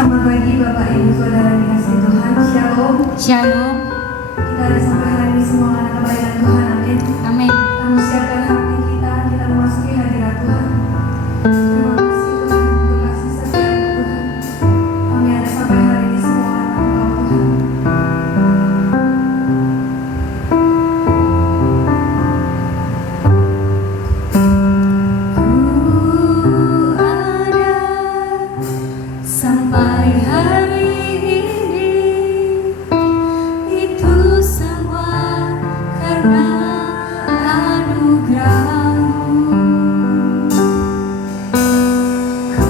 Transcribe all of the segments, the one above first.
Selamat pagi Bapak Ibu Saudara dikasih Tuhan. Shalom. Shalom. Kita ada sampai hari ini semua karena kebaikan Tuhan. Amin. Amin. Kita menyiapkan hati kita memasuki hadirat Tuhan. Terima kasih Tuhan untuk kasih setia Tuhan. Kami ada sampai hari ini semua karena Engkau Tuhan. Sampai hari ini itu semua karena anugerah-Mu. Ku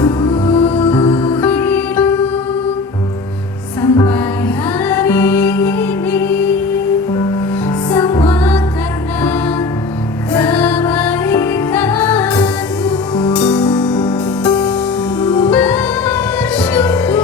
hidup sampai hari ini semua karena kebaikan-Mu. Bersyukur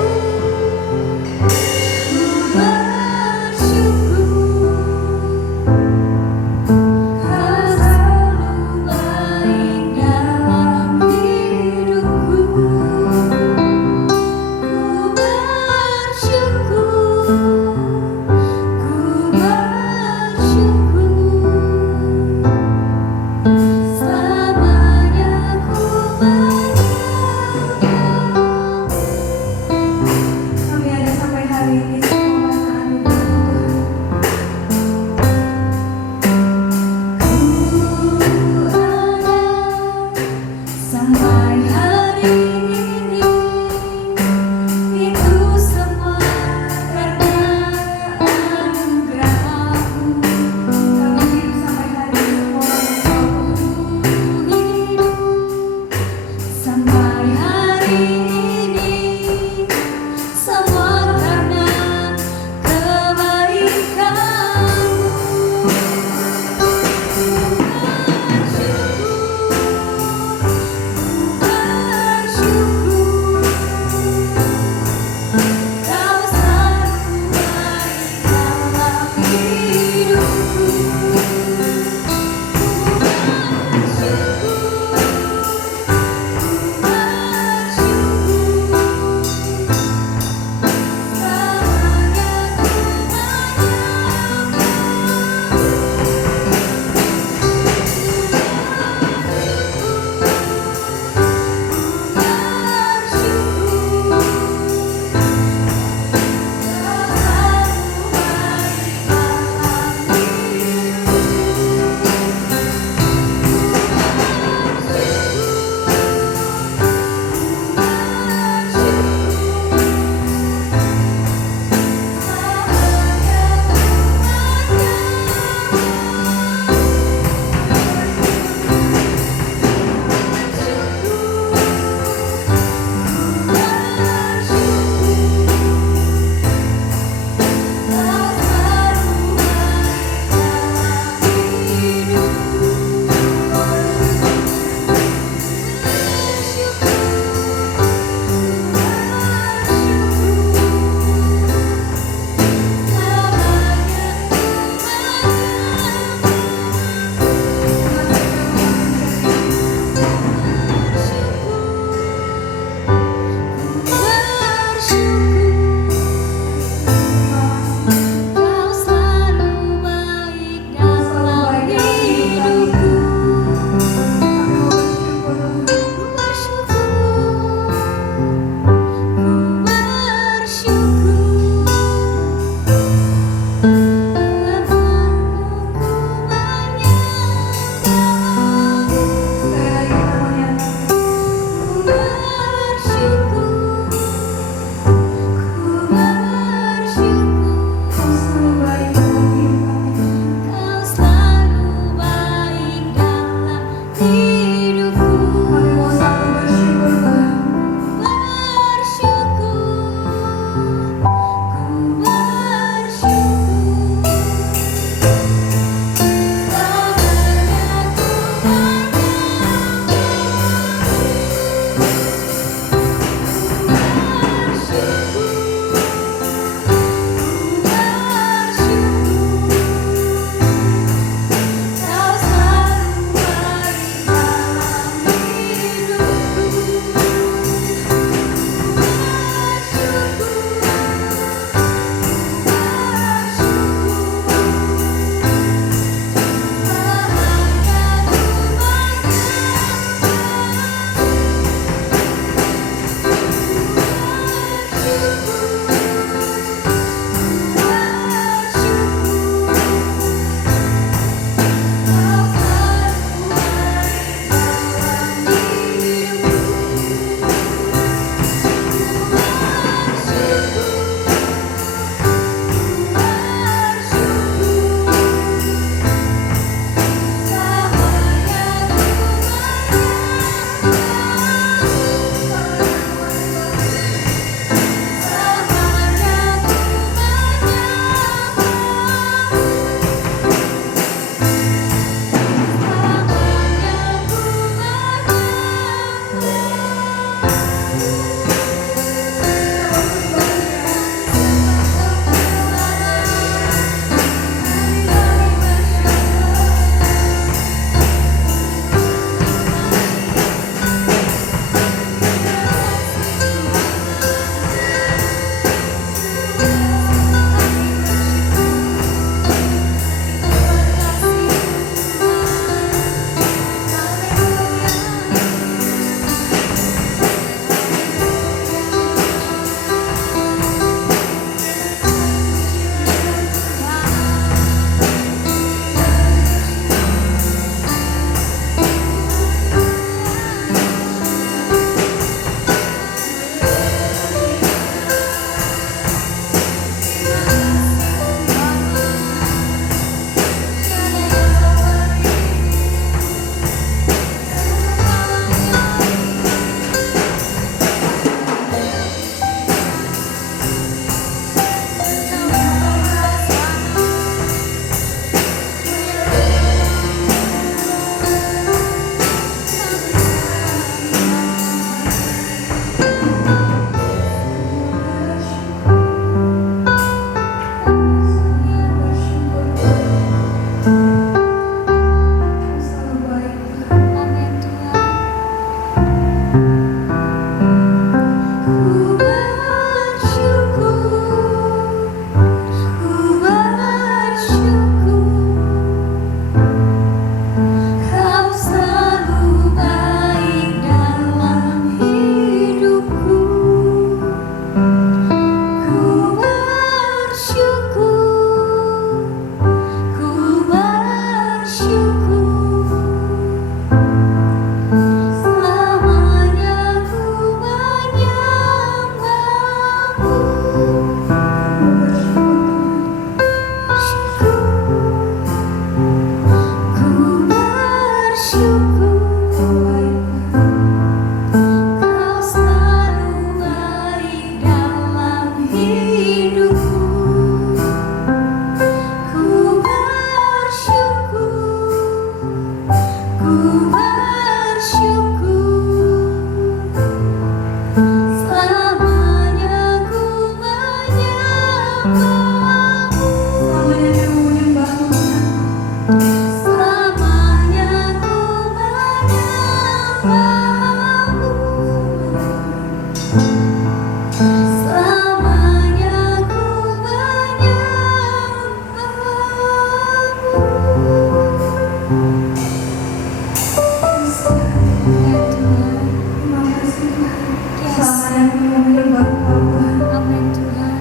sayang kami menyembah Engkau Tuhan. Amin Tuhan.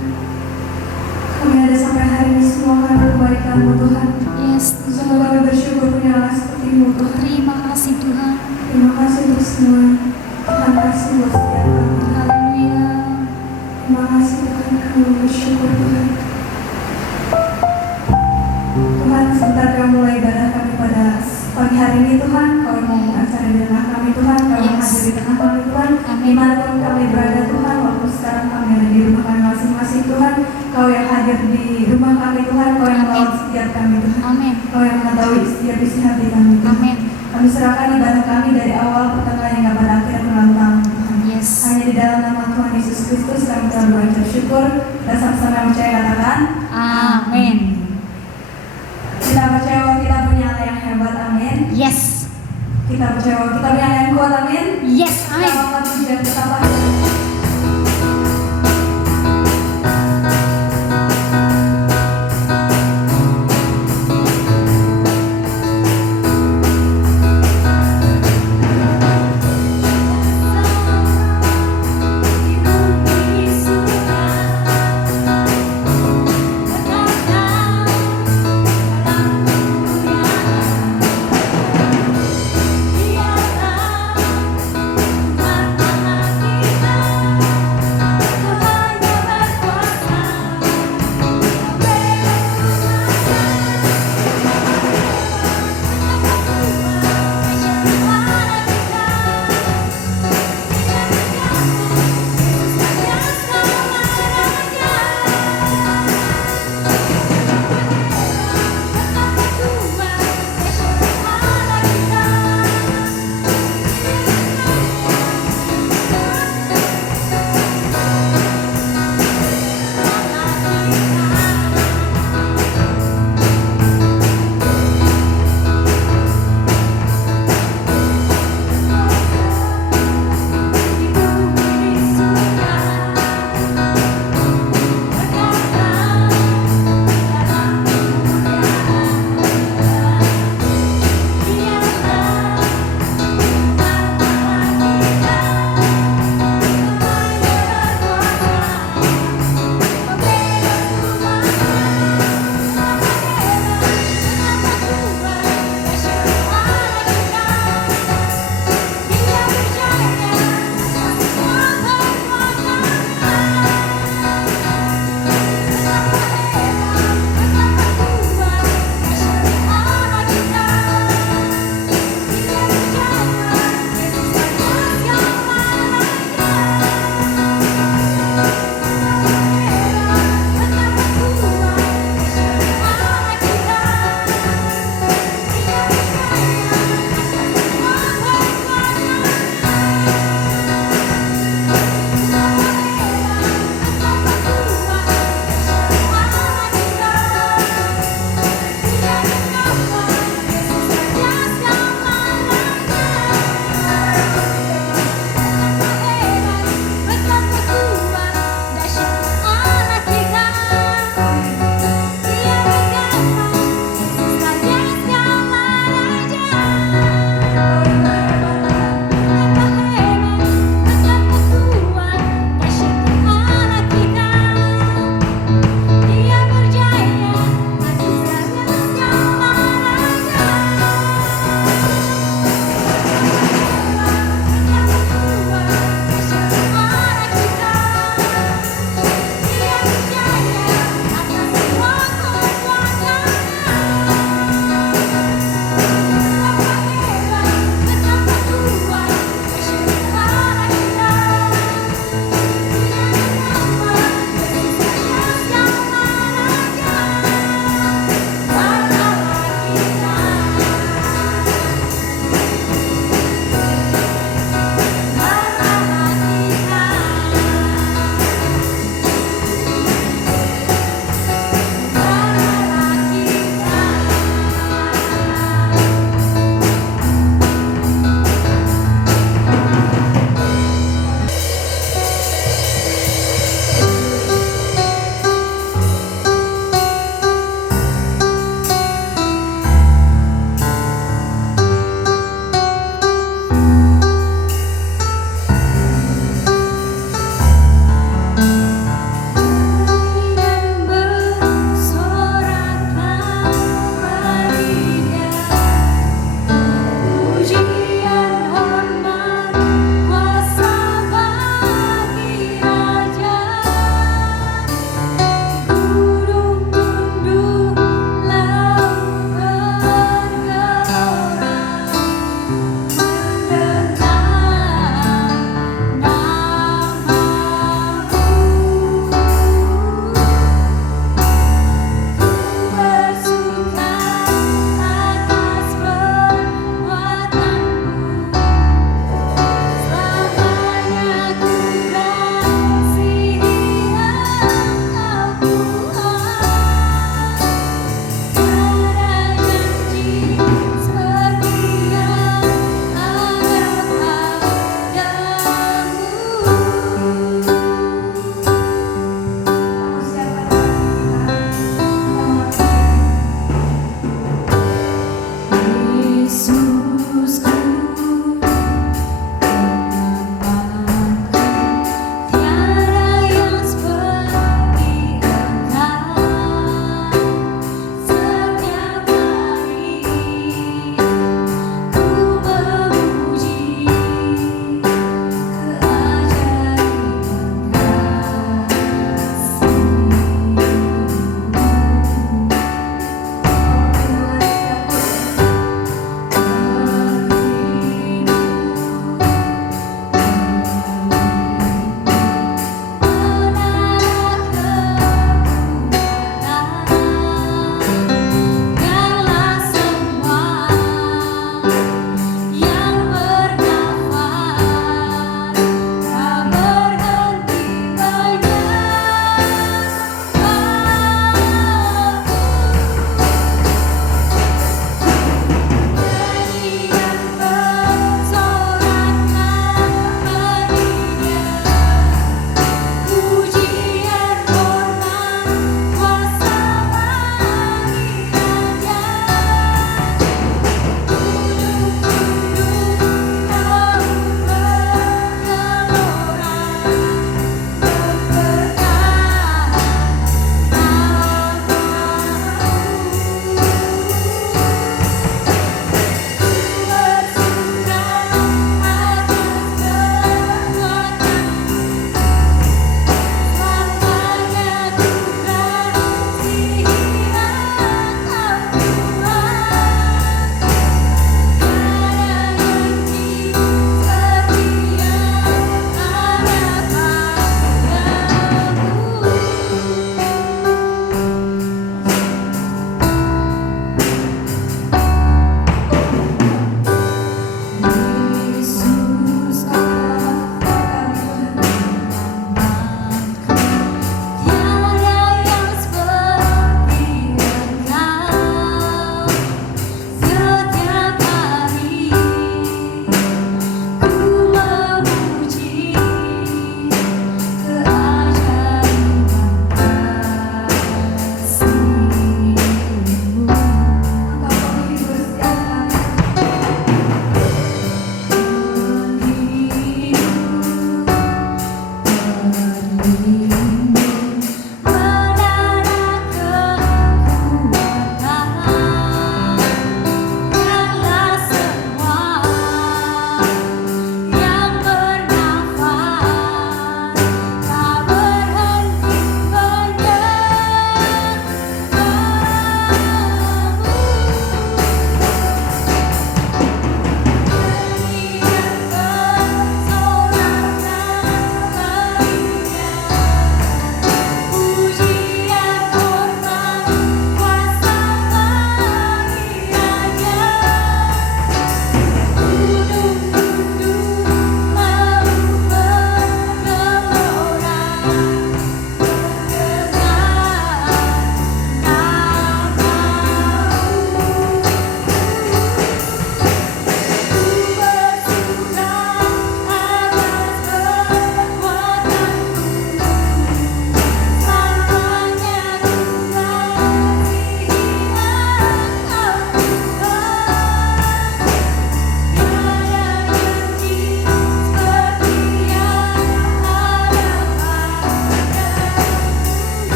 Kami ada sampai hari ini semua karena kebaikan-Mu Tuhan. Yes Sungguh Tuhan. kami bersyukur punya Allah seperti-Mu Tuhan. Terima kasih Tuhan. Terima kasih untuk semua Tuhan kasih buat setiap kami. Haleluya. Terima kasih Tuhan, kami bersyukur Tuhan. Tuhan, sebentar kami mulai ibadah kami pada pagi hari ini Tuhan. Kau mau mengacara di tengah kami Tuhan, Kau yang Yes. hadir di tengah kami Tuhan. Amin. Dimanapun kami berada Tuhan, waktu sekarang kami ada di rumah kami masing-masing Tuhan. Kau yang hadir di rumah kami Tuhan, Kau yang Amin. merawat setiap kami Tuhan. Amin. Kau yang mengetahui setiap isi hati kami Tuhan. Amin. Kami serahkan ibadah kami dari awal pertengahan hingga pada akhir melalui Tuhan. Yes. Hanya di dalam nama Tuhan Yesus Kristus kami telah berucap syukur dan sama-sama percaya katakan Amin. kita percaya bahwa kita punya Allah yang hebat, amin. Yes. Kita percaya bahwa kita punya Allah yang kuat, amin. Yes. Kita Amin. akan pujian betapa Biarlah Tuhan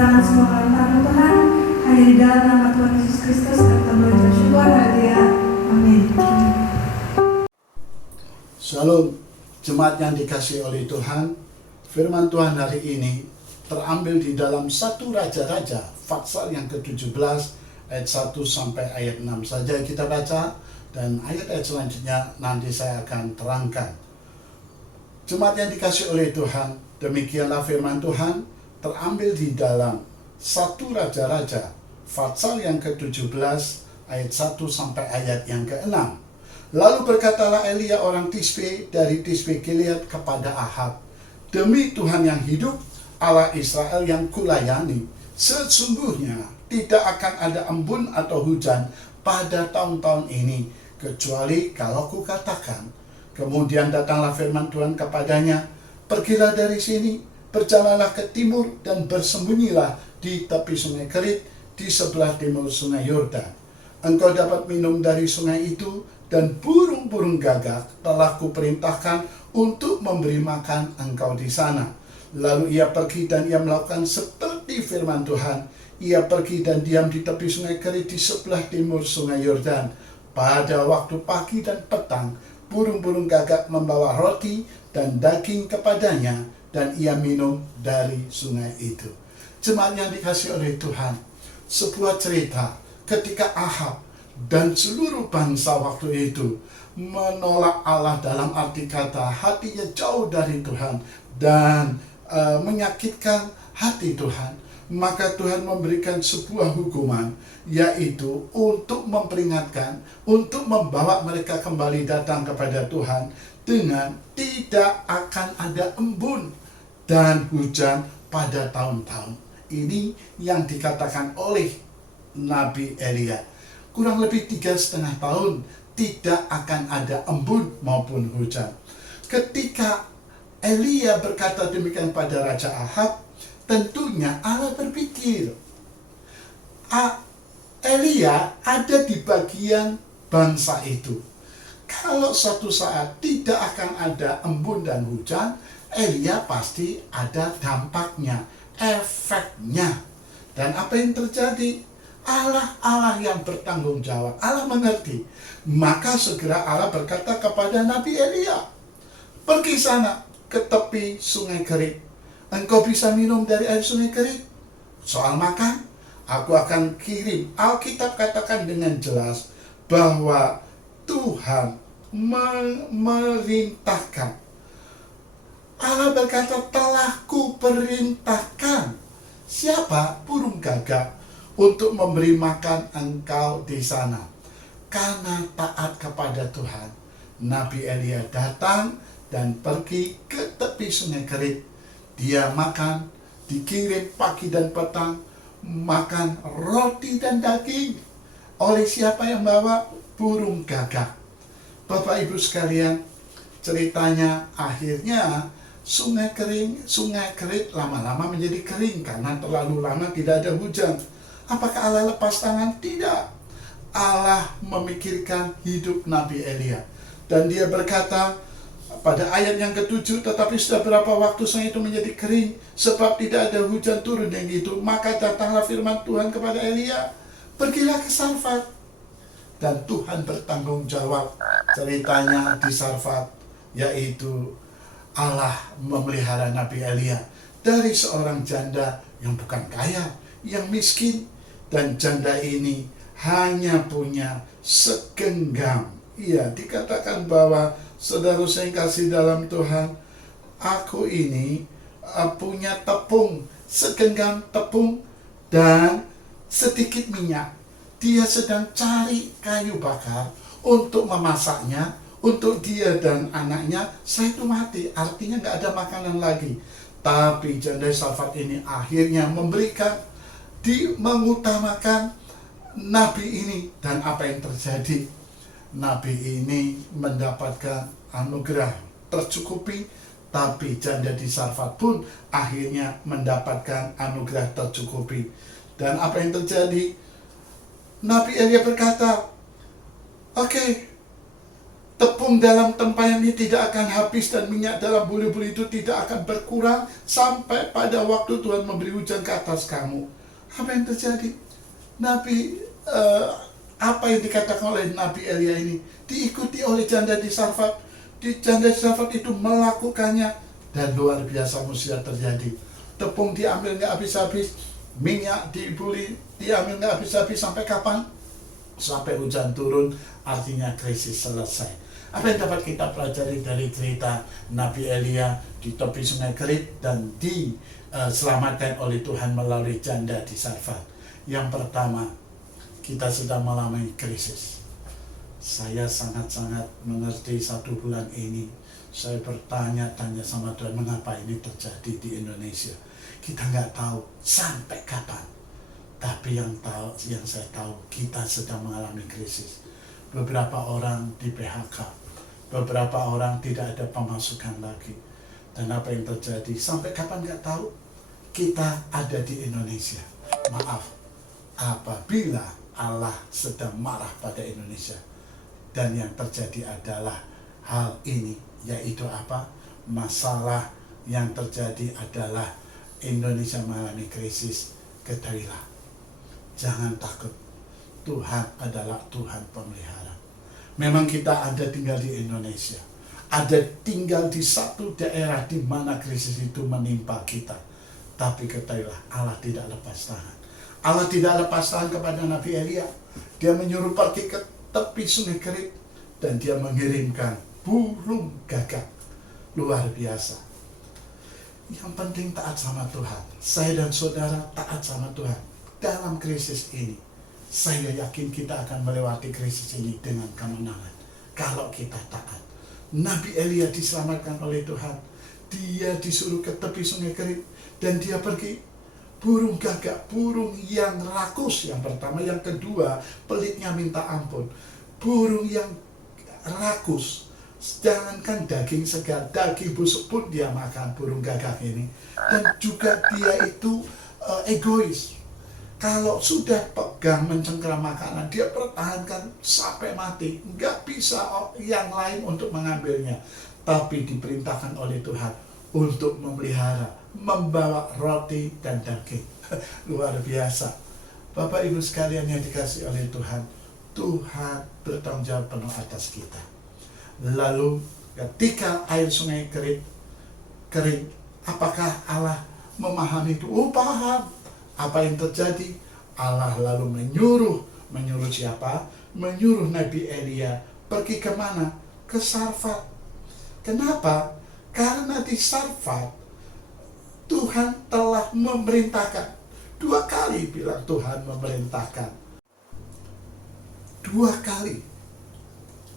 serahkan semua dalam tangan Tuhan. Hanya di dalam nama Tuhan Yesus Kristus kita boleh bersyukur. Haleluya. Amin. Shalom, jemaat yang dikasihi oleh Tuhan. Firman Tuhan hari ini terambil di dalam 1 Raja-Raja pasal yang ke-17 ayat 1 sampai ayat 6 saja kita baca, dan ayat-ayat selanjutnya nanti saya akan terangkan. Jemaat yang dikasihi oleh Tuhan, demikianlah firman Tuhan terambil di dalam 1 Raja-Raja pasal yang ke-17 ayat 1 sampai ayat yang ke-6. Lalu berkatalah Elia orang Tisbe dari Tisbe Gilead kepada Ahab, demi Tuhan yang hidup, Allah Israel yang kulayani, sesungguhnya tidak akan ada embun atau hujan pada tahun-tahun ini, kecuali kalau kukatakan. Kemudian datanglah firman Tuhan kepadanya, pergilah dari sini, berjalanlah ke timur dan bersembunyilah di tepi sungai Kerit di sebelah timur sungai Yordan. Engkau dapat minum dari sungai itu, dan burung-burung gagak telah kuperintahkan untuk memberi makan engkau di sana. Lalu ia pergi dan ia melakukan seperti firman Tuhan. Ia pergi dan diam di tepi sungai Kerit di sebelah timur sungai Yordan. Pada waktu pagi dan petang, burung-burung gagak membawa roti dan daging kepadanya, dan ia minum dari sungai itu. Jemaat yang dikasihi oleh Tuhan, sebuah cerita ketika Ahab dan seluruh bangsa waktu itu menolak Allah, dalam arti kata hatinya jauh dari Tuhan dan menyakitkan hati Tuhan. Maka Tuhan memberikan sebuah hukuman, yaitu untuk memperingatkan, untuk membawa mereka kembali datang kepada Tuhan dengan tidak akan ada embun dan hujan pada tahun-tahun. Ini yang dikatakan oleh Nabi Elia. Kurang lebih 3,5 tahun tidak akan ada embun maupun hujan. Ketika Elia berkata demikian pada Raja Ahab, tentunya Allah berpikir, Elia ada di bagian bangsa itu. Kalau suatu saat tidak akan ada embun dan hujan, Elia pasti ada dampaknya, efeknya. Dan apa yang terjadi? Allah yang bertanggung jawab, Allah mengerti. Maka segera Allah berkata kepada Nabi Elia, pergi sana ke tepi sungai Kerit. Engkau bisa minum dari air sungai Kerit. Soal makan, aku akan kirim. Alkitab katakan dengan jelas bahwa Tuhan memerintahkan. Allah berkata, telah kuperintahkan. Siapa? Burung gagak, untuk memberi makan engkau di sana. Karena taat kepada Tuhan, Nabi Elia datang dan pergi ke tepi sungai Kerit. Dia makan, dikirim pagi dan petang, makan roti dan daging. Oleh siapa yang bawa? Burung gagak. Bapak Ibu sekalian, ceritanya akhirnya sungai Kerit lama-lama menjadi kering karena terlalu lama tidak ada hujan. Apakah Allah lepas tangan? Tidak. Allah memikirkan hidup Nabi Elia. Dan dia berkata pada ayat yang ke-7, tetapi sudah berapa waktu sungai itu menjadi kering, sebab tidak ada hujan turun yang itu. Maka datanglah firman Tuhan kepada Elia, pergilah ke Sarfat. Dan Tuhan bertanggung jawab. Ceritanya di Sarfat, yaitu Allah memelihara Nabi Elia dari seorang janda yang bukan kaya, yang miskin. Dan janda ini hanya punya segenggam. Iya, dikatakan bahwa saudara saya kasih dalam Tuhan, aku ini punya tepung, segenggam tepung dan sedikit minyak. Dia sedang cari kayu bakar untuk memasaknya, untuk dia dan anaknya. Saya itu mati, artinya nggak ada makanan lagi. Tapi janda Sarfat ini akhirnya mengutamakan Nabi ini. Dan apa yang terjadi? Nabi ini mendapatkan anugerah tercukupi, tapi janda di Sarfat pun akhirnya mendapatkan anugerah tercukupi. Dan apa yang terjadi? Nabi Elia berkata, oke, Tepung dalam tempayan ini tidak akan habis dan minyak dalam buli-buli itu tidak akan berkurang sampai pada waktu Tuhan memberi hujan ke atas kamu. Apa yang terjadi? Apa yang dikatakan oleh Nabi Elia ini diikuti oleh janda di Sarfat. Janda di Sarfat itu melakukannya dan luar biasa mujizat terjadi. Tepung diambil nggak habis-habis, minyak dibuli diambil nggak habis-habis. Sampai kapan? Sampai hujan turun, artinya krisis selesai. Apa yang dapat kita pelajari dari cerita Nabi Elia di tepi sungai Kerit dan diselamatkan oleh Tuhan melalui janda di Sarfat? Yang pertama, kita sedang mengalami krisis. Saya sangat-sangat mengerti 1 bulan ini. Saya bertanya-tanya sama Tuhan, mengapa ini terjadi di Indonesia? Kita nggak tahu sampai kapan. Tapi yang saya tahu, kita sedang mengalami krisis. Beberapa orang di PHK, beberapa orang tidak ada pemasukan lagi. Dan apa yang terjadi? Sampai kapan nggak tahu. Kita ada di Indonesia. Maaf, apabila Allah sedang marah pada Indonesia. Dan yang terjadi adalah hal ini, yaitu apa? Masalah yang terjadi adalah Indonesia mengalami krisis. Ketahuilah, jangan takut. Tuhan adalah Tuhan pemelihara. Memang kita ada tinggal di Indonesia, ada tinggal di satu daerah di mana krisis itu menimpa kita. Tapi ketahuilah, Allah tidak lepas tangan. Allah tidak lepas tangan kepada Nabi Elia. Dia menyuruh pergi ke tepi sungai Kerit dan dia mengirimkan burung gagak. Luar biasa. Yang penting taat sama Tuhan. Saya dan saudara taat sama Tuhan dalam krisis ini. Saya yakin kita akan melewati krisis ini dengan kemenangan kalau kita taat. Nabi Elia diselamatkan oleh Tuhan. Dia disuruh ke tepi sungai Kerit dan dia pergi. Burung gagak, burung yang rakus yang pertama. Yang kedua, pelitnya minta ampun. Burung yang rakus, jangankan daging segar, daging busuk pun dia makan, burung gagak ini. Dan juga dia itu egois. Kalau sudah pegang mencengkeram makanan, dia pertahankan sampai mati. Nggak bisa yang lain untuk mengambilnya. Tapi diperintahkan oleh Tuhan untuk memelihara, membawa roti dan daging. Luar biasa. Bapak Ibu sekalian yang dikasihi oleh Tuhan, Tuhan bertanggung jawab penuh atas kita. Lalu ketika air sungai Kerit kering, apakah Allah memahami itu? Oh, paham. Apa yang terjadi? Allah lalu menyuruh siapa? Menyuruh Nabi Elia pergi kemana? Ke Sarfat. Kenapa? Karena di Sarfat Tuhan telah memerintahkan. 2 kali bilang Tuhan memerintahkan. 2 kali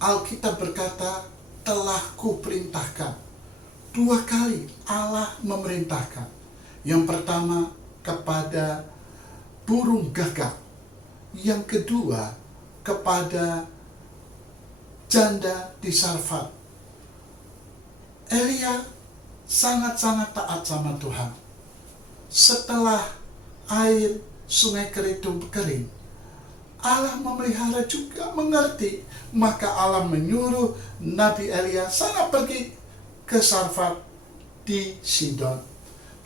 Alkitab berkata telah kuperintahkan. 2 kali Allah memerintahkan. Yang pertama kepada burung gagak. Yang kedua kepada janda di Sarfat. Elia sangat-sangat taat sama Tuhan. Setelah air sungai Kerit itu kering, Allah memelihara juga, mengerti. Maka Allah menyuruh Nabi Elia sana pergi ke Sarfat di Sidon.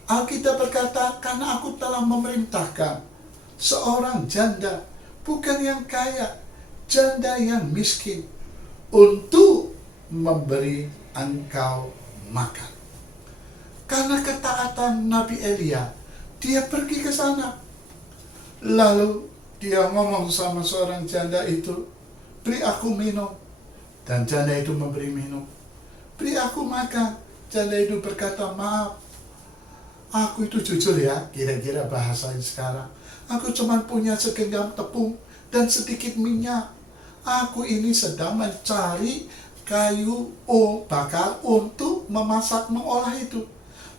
Alkitab berkata, karena aku telah memerintahkan seorang janda, bukan yang kaya, janda yang miskin, untuk memberi engkau makan. Karena ketaatan Nabi Elia, dia pergi ke sana. Lalu dia ngomong sama seorang janda itu, beri aku minum. Dan janda itu memberi minum. Beri aku makan. Janda itu berkata, maaf, aku itu jujur ya, kira-kira bahasanya sekarang. Aku cuma punya segenggam tepung dan sedikit minyak. Aku ini sedang mencari kayu bakar untuk mengolah itu.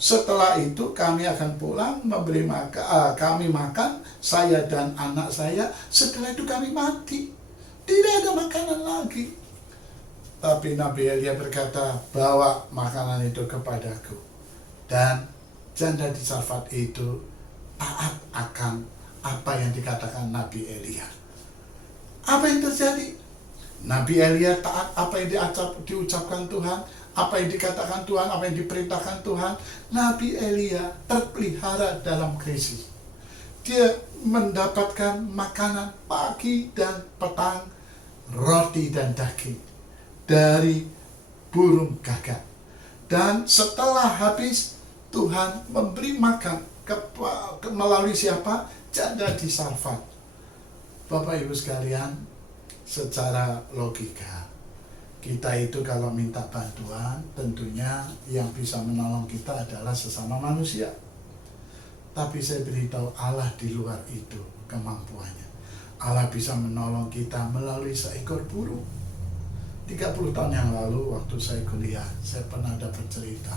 Setelah itu kami akan pulang memberi kami makan, saya dan anak saya. Setelah itu kami mati. Tidak ada makanan lagi. Tapi Nabi Elia berkata, bawa makanan itu kepadaku. Dan janda di Sarfat itu taat akan apa yang dikatakan Nabi Elia. Apa yang terjadi? Nabi Elia taat apa yang diucapkan Tuhan, apa yang dikatakan Tuhan, apa yang diperintahkan Tuhan. Nabi Elia terpelihara dalam krisis. Dia mendapatkan makanan pagi dan petang, roti dan daging dari burung gagak. Dan setelah habis, Tuhan memberi makan melalui siapa? Janda di Sarfat. Bapak Ibu sekalian, secara logika, kita itu kalau minta bantuan, tentunya yang bisa menolong kita adalah sesama manusia. Tapi saya beritahu, Allah di luar itu kemampuannya. Allah bisa menolong kita melalui seekor burung. 30 tahun yang lalu waktu saya kuliah, saya pernah dapat cerita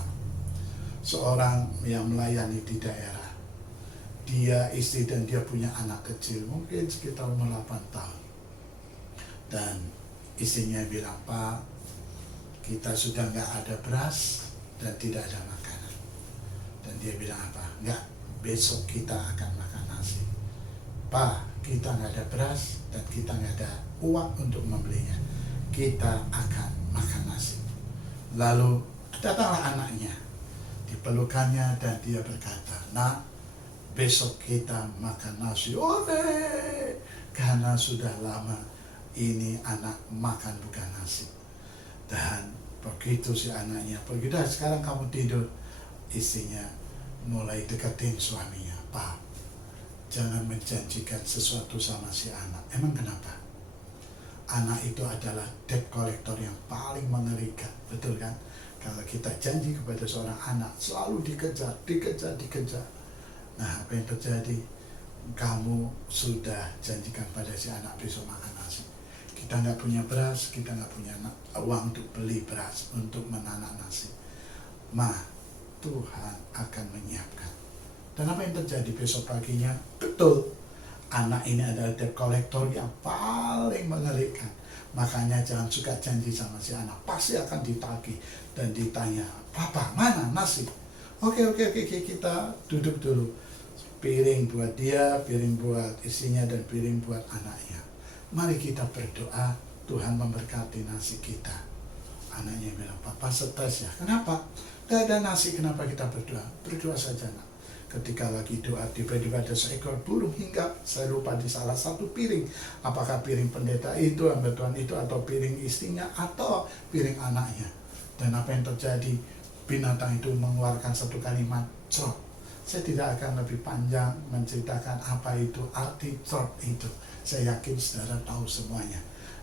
seorang yang melayani di daerah. Dia, istri dan dia punya anak kecil, mungkin sekitar umur 8 tahun. Dan istrinya bilang, Pak, kita sudah nggak ada beras dan tidak ada makanan. Dan dia bilang apa? Nggak, besok kita akan makan nasi. Pak, kita nggak ada beras dan kita nggak ada uang untuk membelinya. Kita akan makan nasi. Lalu datanglah anaknya, dipelukannya dan dia berkata, Nak, besok kita makan nasi. Oleh, karena sudah lama ini anak makan bukan nasi. Dan begitu si anaknya pergi, dah sekarang kamu tidur. Istrinya mulai deketin suaminya, Pak, jangan menjanjikan sesuatu sama si anak. Emang kenapa? Anak itu adalah debt collector yang paling mengerikan, betul kan? Kalau kita janji kepada seorang anak, selalu dikejar. Nah, apa yang terjadi? Kamu sudah janjikan pada si anak besok makan nasi. Kita nggak punya beras, kita nggak punya uang untuk beli beras, untuk menanak nasi. Tuhan akan menyiapkan. Dan apa yang terjadi besok paginya? Betul, anak ini adalah debt collector yang paling mengerikan. Makanya jangan suka janji sama si anak, pasti akan ditagih dan ditanya, Papa, mana nasi? Oke, kita duduk dulu. Piring buat dia, piring buat istrinya, dan piring buat anaknya. Mari kita berdoa, Tuhan memberkati nasi kita. Anaknya bilang, Papa stres ya. Kenapa? Gak ada nasi, kenapa kita berdoa? Berdoa saja, nak. Ketika lagi doa, tiba-tiba ada seekor burung hinggap. Saya lupa di salah satu piring. Apakah piring pendeta itu, hamba Tuhan itu, atau piring istrinya, atau piring anaknya. Dan apa yang terjadi? Binatang itu mengeluarkan satu kalimat, crop. Saya tidak akan lebih panjang menceritakan apa itu arti crop itu. Saya yakin saudara tahu semuanya.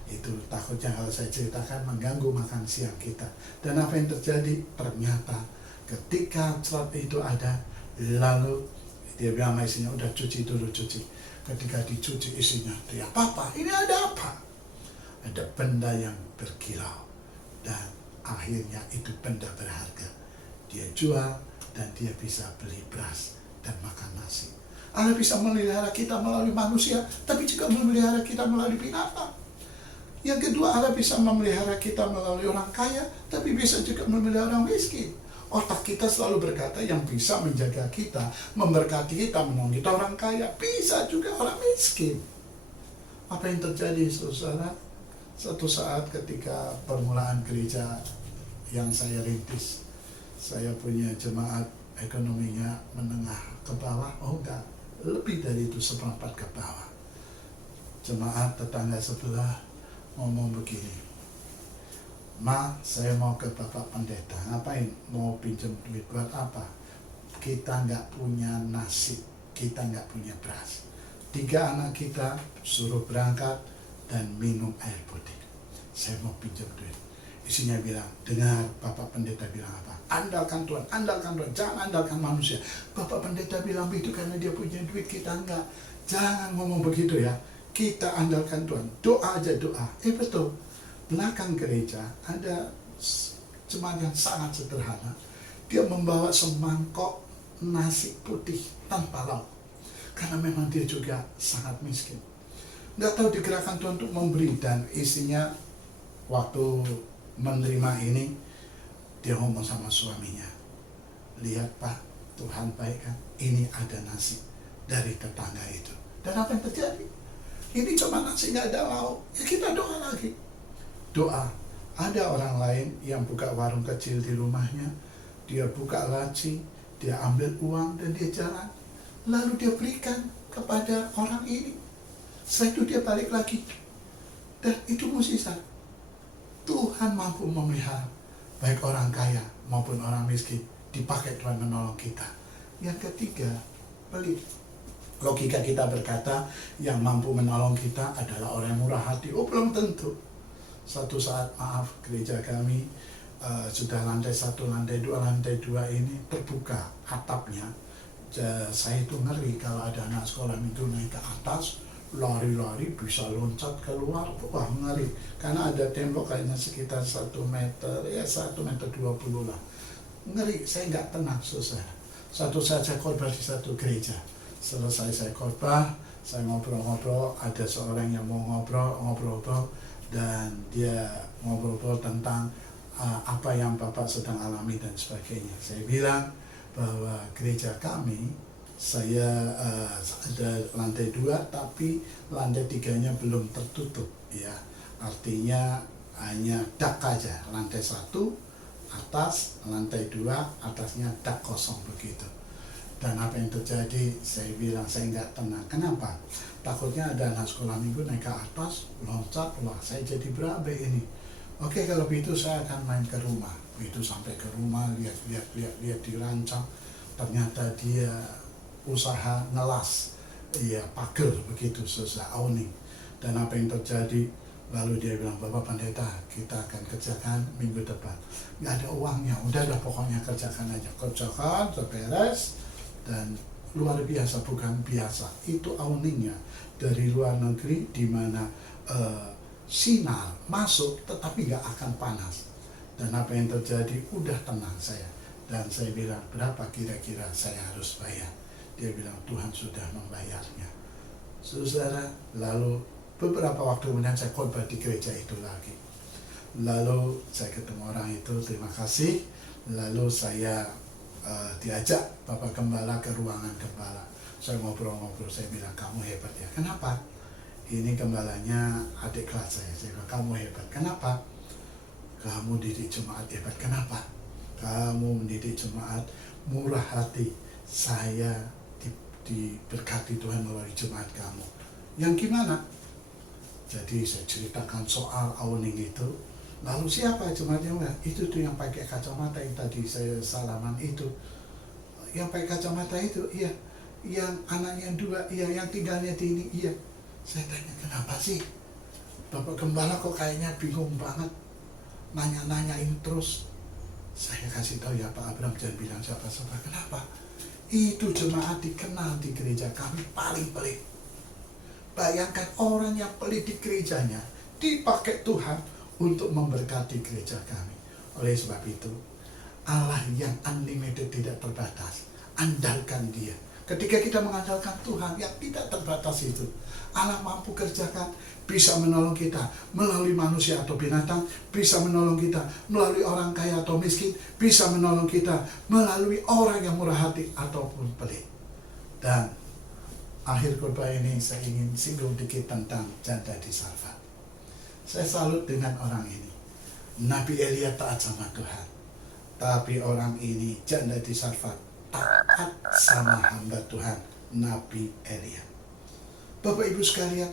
Itu takutnya kalau saya ceritakan mengganggu makan siang kita. Dan apa yang terjadi? Ternyata ketika crop itu ada, lalu dia bilang sama istrinya, udah cuci dulu, cuci. Ketika dicuci, istrinya teriak, Papa, ini ada apa? Ada benda yang berkilau. Dan akhirnya itu benda berharga. Dia jual dan dia bisa beli beras dan makan nasi. Allah bisa memelihara kita melalui manusia, tapi juga memelihara kita melalui binatang. Yang kedua, Allah bisa memelihara kita melalui orang kaya, tapi bisa juga memelihara orang miskin. Otak kita selalu berkata yang bisa menjaga kita, memberkati kita, menolong kita orang kaya, bisa juga orang miskin. Apa yang terjadi, saudara? Satu saat ketika permulaan gereja yang saya rintis, saya punya jemaat ekonominya menengah ke bawah, lebih dari itu, seperempat ke bawah. Jemaat tetangga sebelah ngomong begini, saya mau ke Bapak Pendeta. Ngapain? Mau pinjam duit buat apa? Kita nggak punya nasi, kita nggak punya beras. 3 anak kita suruh berangkat dan minum air putih. Saya mau pinjam duit. Isinya bilang, dengar Bapak Pendeta bilang apa? Andalkan Tuhan, jangan andalkan manusia. Bapak Pendeta bilang begitu karena dia punya duit, kita enggak. Jangan ngomong begitu ya. Kita andalkan Tuhan, doa aja doa. Betul, belakang gereja ada jemaat yang sangat sederhana. Dia membawa semangkok nasi putih tanpa lauk. Karena memang dia juga sangat miskin. Nggak tahu digerakkan Tuhan untuk memberi. Dan istrinya waktu menerima ini, dia ngomong sama suaminya, lihat Pak, Tuhan baik kan, ini ada nasi dari tetangga itu. Dan apa yang terjadi? Ini cuma nasi, nggak ada lauk. Ya kita doa lagi. doa. Ada orang lain yang buka warung kecil di rumahnya, dia buka laci, dia ambil uang dan dia jalan. Lalu dia berikan kepada orang ini. Setelah itu dia balik lagi. Dan itu mukjizat. Tuhan mampu memelihara baik orang kaya maupun orang miskin. Dipakai Tuhan menolong kita. Yang ketiga, pelit. Logika kita berkata yang mampu menolong kita adalah orang yang murah hati. Oh, belum tentu. Satu saat, maaf, gereja kami sudah lantai 1, lantai 2, lantai 2 ini terbuka atapnya. Saya itu ngeri kalau ada anak sekolah itu naik ke atas, lari-lari bisa loncat keluar. Wah, ngeri. Karena ada tembok kayaknya sekitar 1 meter, ya 1,20 meter lah. Ngeri, saya nggak tenang, saudara. Satu saat saya khotbah di satu gereja. Selesai saya khotbah, saya ngobrol-ngobrol, ada seorang yang mau ngobrol, dan dia ngobrol tentang apa yang Bapak sedang alami dan sebagainya. Saya bilang bahwa gereja kami, saya ada lantai 2, tapi lantai 3-nya belum tertutup, ya. Artinya hanya dak aja, lantai 1 atas, lantai 2 atasnya dak kosong begitu. Dan apa yang terjadi, saya bilang saya nggak tenang. Kenapa? Takutnya ada anak sekolah minggu naik ke atas, loncat, wah saya jadi berabe ini. Oke, kalau begitu saya akan main ke rumah. Begitu sampai ke rumah, lihat dirancang. Ternyata dia usaha ngelas, ya pagar begitu, susah awning. Dan apa yang terjadi? Lalu dia bilang, Bapak Pendeta, kita akan kerjakan minggu depan. Nggak ada uangnya, udah pokoknya kerjakan aja. Kerjakan, terberes. Dan luar biasa, bukan biasa. Itu awningnya dari luar negeri, di mana sinar masuk tetapi nggak akan panas. Dan apa yang terjadi, udah tenang saya. Dan saya bilang, berapa kira-kira saya harus bayar? Dia bilang, Tuhan sudah membayarnya. Saudara, lalu beberapa waktu kemudian saya khotbah di gereja itu lagi. Lalu saya ketemu orang itu, terima kasih. Lalu saya diajak Bapak Gembala ke ruangan Gembala. Saya ngobrol-ngobrol, saya bilang, kamu hebat ya. Kenapa? Ini gembalanya adik kelas saya. Saya bilang, kamu hebat. Kenapa? Kamu didik jemaat hebat. Kenapa? Kamu mendidik jemaat murah hati. Saya diberkati Tuhan melalui jemaat kamu. Yang gimana? Jadi saya ceritakan soal awning itu. Lalu siapa jemaatnya? Itu tuh yang pakai kacamata yang tadi saya salaman itu. Yang pakai kacamata itu, iya. Yang anaknya 2, iya. Yang tinggalnya di ini, iya. Saya tanya, kenapa sih? Bapak Gembala kok kayaknya bingung banget. Nanya-nanyain terus. Saya kasih tahu, ya Pak Abraham, jangan bilang siapa-siapa. Kenapa? Itu jemaat dikenal di gereja kami paling pelit. Bayangkan orang yang pelit di gerejanya dipakai Tuhan untuk memberkati gereja kami. Oleh sebab itu, Allah yang unlimited, tidak terbatas, andalkan Dia. Ketika kita mengandalkan Tuhan yang tidak terbatas itu, Allah mampu kerjakan, bisa menolong kita melalui manusia atau binatang, bisa menolong kita melalui orang kaya atau miskin, bisa menolong kita melalui orang yang murah hati ataupun pelit. Dan akhir khotbah ini saya ingin singgung dikit tentang janda di Sarfat. Saya salut dengan orang ini. Nabi Elia taat sama Tuhan, tapi orang ini janda di Sarfat taat sama hamba Tuhan Nabi Elia. Bapak Ibu sekalian,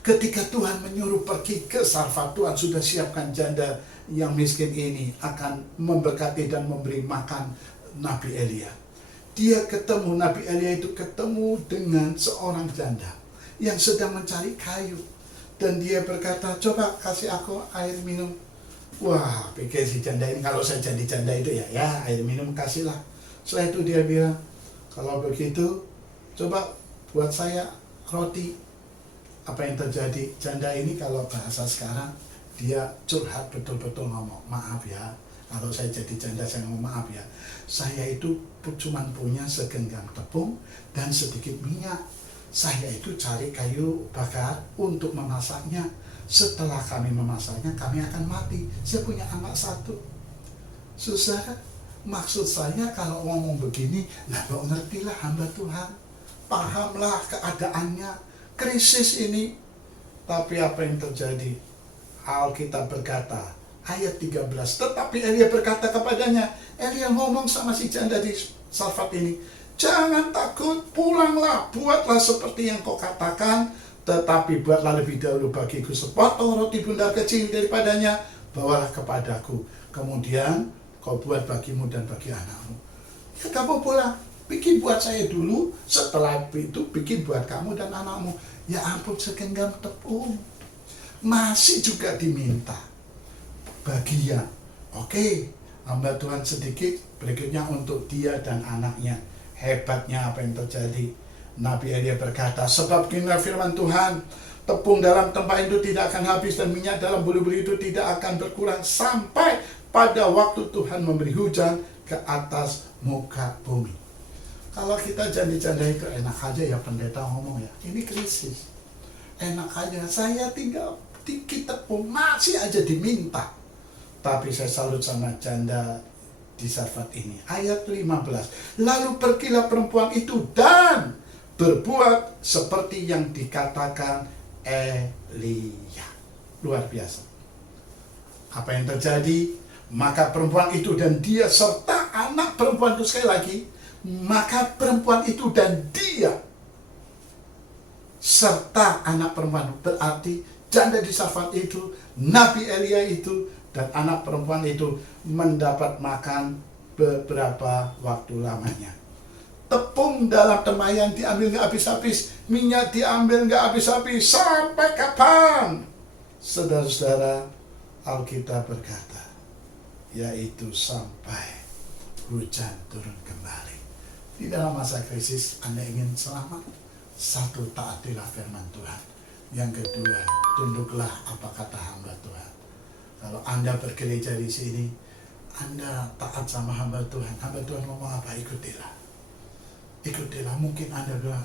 ketika Tuhan menyuruh pergi ke Sarfat, Tuhan sudah siapkan janda yang miskin ini akan memberkati dan memberi makan Nabi Elia. Dia ketemu, Nabi Elia itu ketemu dengan seorang janda yang sedang mencari kayu. Dan dia berkata, coba kasih aku air minum. Wah, pikir si janda ini, kalau saya jadi janda itu ya air minum kasihlah. Setelah itu dia bilang, kalau begitu coba buat saya roti. Apa yang terjadi? Janda ini kalau bahasa sekarang, dia curhat betul-betul, ngomong, maaf ya, kalau saya jadi janda saya ngomong maaf ya, saya itu cuma punya segenggam tepung dan sedikit minyak. Saya itu cari kayu bakar untuk memasaknya. Setelah kami memasaknya, kami akan mati. Saya punya anak 1. Susah. Maksud saya kalau ngomong begini, lah kok ngertilah hamba Tuhan. Pahamlah keadaannya. Krisis ini. Tapi apa yang terjadi? Alkitab berkata, ayat 13, tetapi Elia berkata kepadanya, Elia ngomong sama si janda di Sarfat ini, jangan takut, pulanglah, buatlah seperti yang kau katakan, tetapi buatlah lebih dahulu bagiku sepotong roti bundar kecil daripadanya, bawalah kepadaku, kemudian kau buat bagimu dan bagi anakmu. Ya kamu pulang, bikin buat saya dulu, setelah itu bikin buat kamu dan anakmu. Ya ampun, segenggam tepung. Masih juga diminta bagian. Oke, hamba Tuhan sedikit, berikutnya untuk dia dan anaknya. Hebatnya apa yang terjadi? Nabi Elia berkata, sebab beginilah firman Tuhan, tepung dalam tempat itu tidak akan habis dan minyak dalam bulu-bulu itu tidak akan berkurang sampai pada waktu Tuhan memberi hujan ke atas muka bumi. Kalau kita janji-janji itu enak aja ya, pendeta ngomong ya, ini krisis. Enak aja, saya tinggal dikit tepung, masih aja diminta. Tapi saya salut sama janda di Sarfat ini. Ayat 15. Lalu pergilah perempuan itu dan berbuat seperti yang dikatakan Elia. Luar biasa. Apa yang terjadi? Maka perempuan itu dan dia serta anak perempuan itu, sekali lagi, maka perempuan itu dan dia serta anak perempuan, berarti janda di Sarfat itu, Nabi Elia itu, dan anak perempuan itu mendapat makan beberapa waktu lamanya. Tepung dalam temayan diambil nggak habis-habis, minyak diambil nggak habis-habis, sampai kapan? Saudara-saudara, Alkitab berkata, yaitu sampai hujan turun kembali. Di dalam masa krisis, Anda ingin selamat? Satu, taatilah firman Tuhan. Yang kedua, tunduklah apa kata hamba Tuhan. Kalau Anda bergereja di sini, Anda taat sama hamba Tuhan. Hamba Tuhan ngomong apa? Ikutilah. Ikutilah. Mungkin Anda bilang,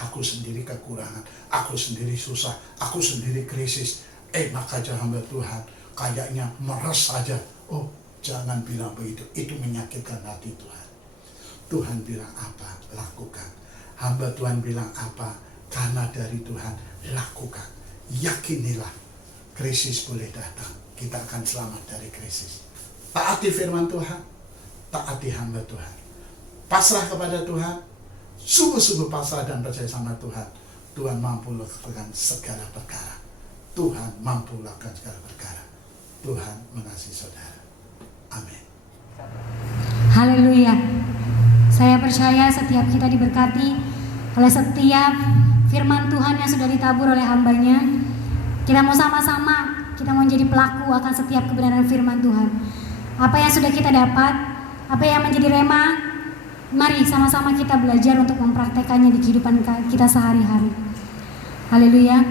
aku sendiri kekurangan, aku sendiri susah, aku sendiri krisis. Maka aja hamba Tuhan, kayaknya meres saja. Oh, jangan bilang begitu. Itu menyakitkan hati Tuhan. Tuhan bilang apa? Lakukan. Hamba Tuhan bilang apa? Karena dari Tuhan, lakukan. Yakinilah. Krisis boleh datang, kita akan selamat dari krisis. Taati firman Tuhan, taati hamba Tuhan. Pasrah kepada Tuhan, sungguh-sungguh pasrah dan percaya sama Tuhan. Tuhan mampu lakukan segala perkara. Tuhan mampu lakukan segala perkara. Tuhan mengasihi saudara. Amin. Haleluya. Saya percaya setiap kita diberkati oleh setiap firman Tuhan yang sudah ditabur oleh hambanya. Kita mau sama-sama, kita mau menjadi pelaku akan setiap kebenaran firman Tuhan. Apa yang sudah kita dapat, apa yang menjadi rema, mari sama-sama kita belajar untuk mempraktekannya di kehidupan kita sehari-hari. Haleluya.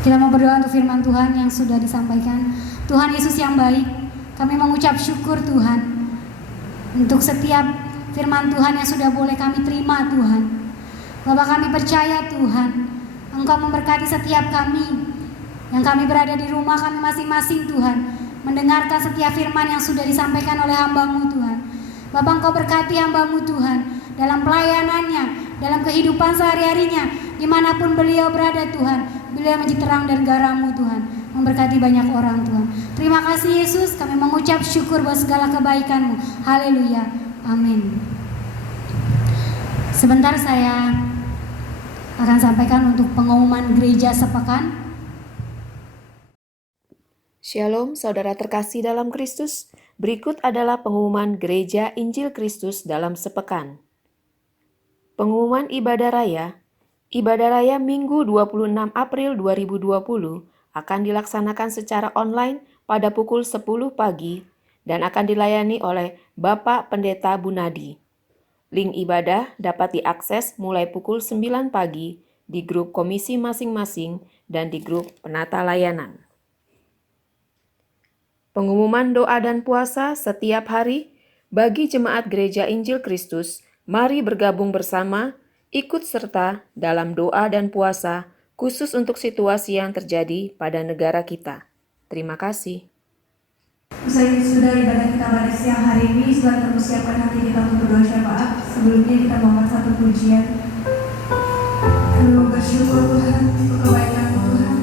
Kita mau berdoa untuk firman Tuhan yang sudah disampaikan. Tuhan Yesus yang baik, kami mengucap syukur Tuhan untuk setiap firman Tuhan yang sudah boleh kami terima Tuhan. Bapak, kami percaya Tuhan, Engkau memberkati setiap kami yang kami berada di rumah kami masing-masing Tuhan, mendengarkan setiap firman yang sudah disampaikan oleh hamba-Mu Tuhan. Bapak, Engkau berkati hamba-Mu Tuhan dalam pelayanannya, dalam kehidupan sehari-harinya, dimanapun beliau berada Tuhan, beliau menjadi terang dan garam-Mu Tuhan, memberkati banyak orang Tuhan. Terima kasih Yesus, kami mengucap syukur buat segala kebaikan-Mu. Haleluya, amin. Sebentar saya akan sampaikan untuk pengumuman gereja sepekan. Shalom saudara terkasih dalam Kristus, berikut adalah pengumuman Gereja Injil Kristus dalam sepekan. Pengumuman Ibadah Raya Minggu 26 April 2020 akan dilaksanakan secara online pada pukul 10 pagi dan akan dilayani oleh Bapak Pendeta Bunadi. Link ibadah dapat diakses mulai pukul 9 pagi di grup komisi masing-masing dan di grup penata layanan. Pengumuman doa dan puasa setiap hari bagi jemaat Gereja Injil Kristus, mari bergabung bersama, ikut serta dalam doa dan puasa khusus untuk situasi yang terjadi pada negara kita. Terima kasih. Usai sudah ibadah kita pada siang hari ini, setelah mempersiapkan hati kita untuk berdoa syafaat, sebelumnya kita mohon satu pujian. Kami bersyukur Tuhan untuk kebaikan Tuhan.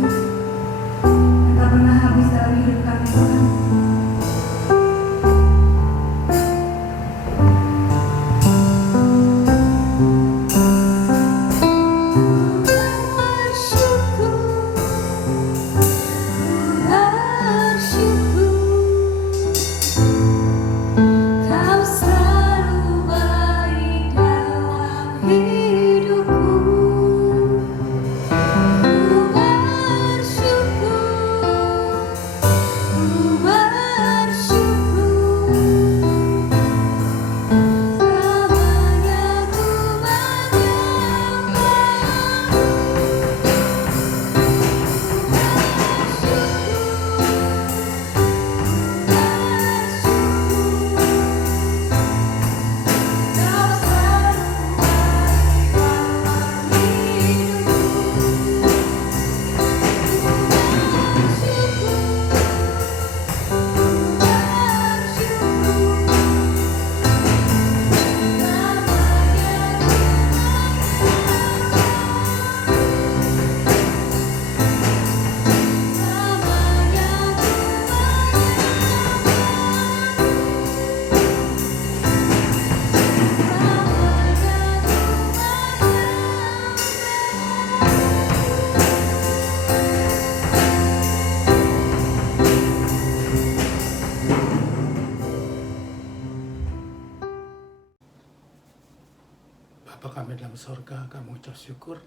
Bapa kami dalam sorga, kami mengucap syukur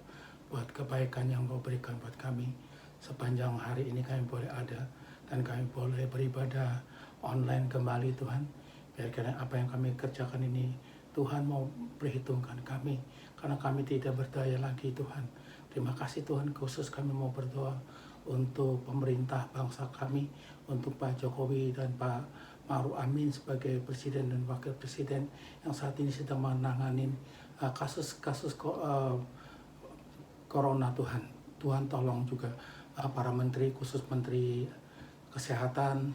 buat kebaikan yang Engkau berikan buat kami. Sepanjang hari ini kami boleh ada dan kami boleh beribadah online kembali Tuhan. Biarkan apa yang kami kerjakan ini Tuhan mau perhitungkan kami, karena kami tidak berdaya lagi Tuhan. Terima kasih Tuhan, khusus kami mau berdoa untuk pemerintah bangsa kami, untuk Pak Jokowi dan Pak Ma'ruf Amin sebagai Presiden dan Wakil Presiden yang saat ini sedang menangani kasus-kasus Corona Tuhan. Tuhan tolong juga para menteri, khusus Menteri Kesehatan,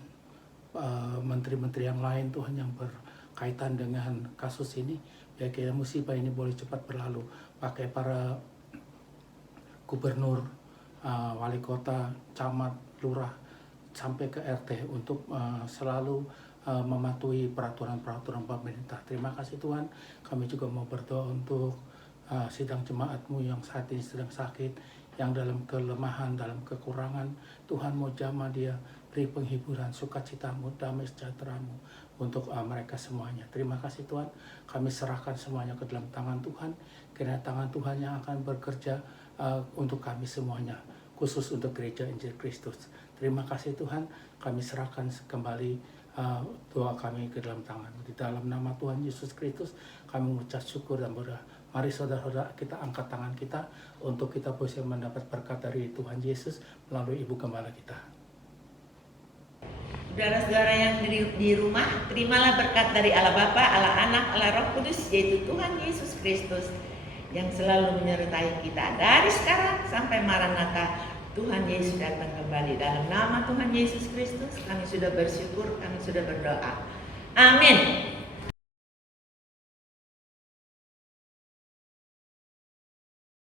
menteri-menteri yang lain Tuhan yang berkaitan dengan kasus ini. Biar kira musibah ini boleh cepat berlalu. Pakai para gubernur, wali kota, camat, lurah, sampai ke RT untuk selalu mematuhi peraturan-peraturan pemerintah. Terima kasih Tuhan. Kami juga mau berdoa untuk sidang jemaat-Mu yang saat ini sedang sakit, yang dalam kelemahan, dalam kekurangan. Tuhan mau jamah dia, beri penghiburan, sukacita-Mu, damai sejahtera-Mu untuk mereka semuanya. Terima kasih Tuhan. Kami serahkan semuanya ke dalam tangan Tuhan, karena tangan Tuhan yang akan bekerja untuk kami semuanya, khusus untuk Gereja Injil Kristus. Terima kasih Tuhan. Kami serahkan kembali doa kami ke dalam tangan. Di dalam nama Tuhan Yesus Kristus kami mengucap syukur dan berdoa. Mari saudara-saudara kita angkat tangan kita untuk kita bisa mendapat berkat dari Tuhan Yesus melalui Ibu Gembala kita. Saudara-saudara yang di rumah, terimalah berkat dari Allah Bapa, Allah Anak, Allah Roh Kudus, yaitu Tuhan Yesus Kristus yang selalu menyertai kita dari sekarang sampai Maranatha. Tuhan Yesus datang kembali. Dalam nama Tuhan Yesus Kristus kami sudah bersyukur, kami sudah berdoa. Amin.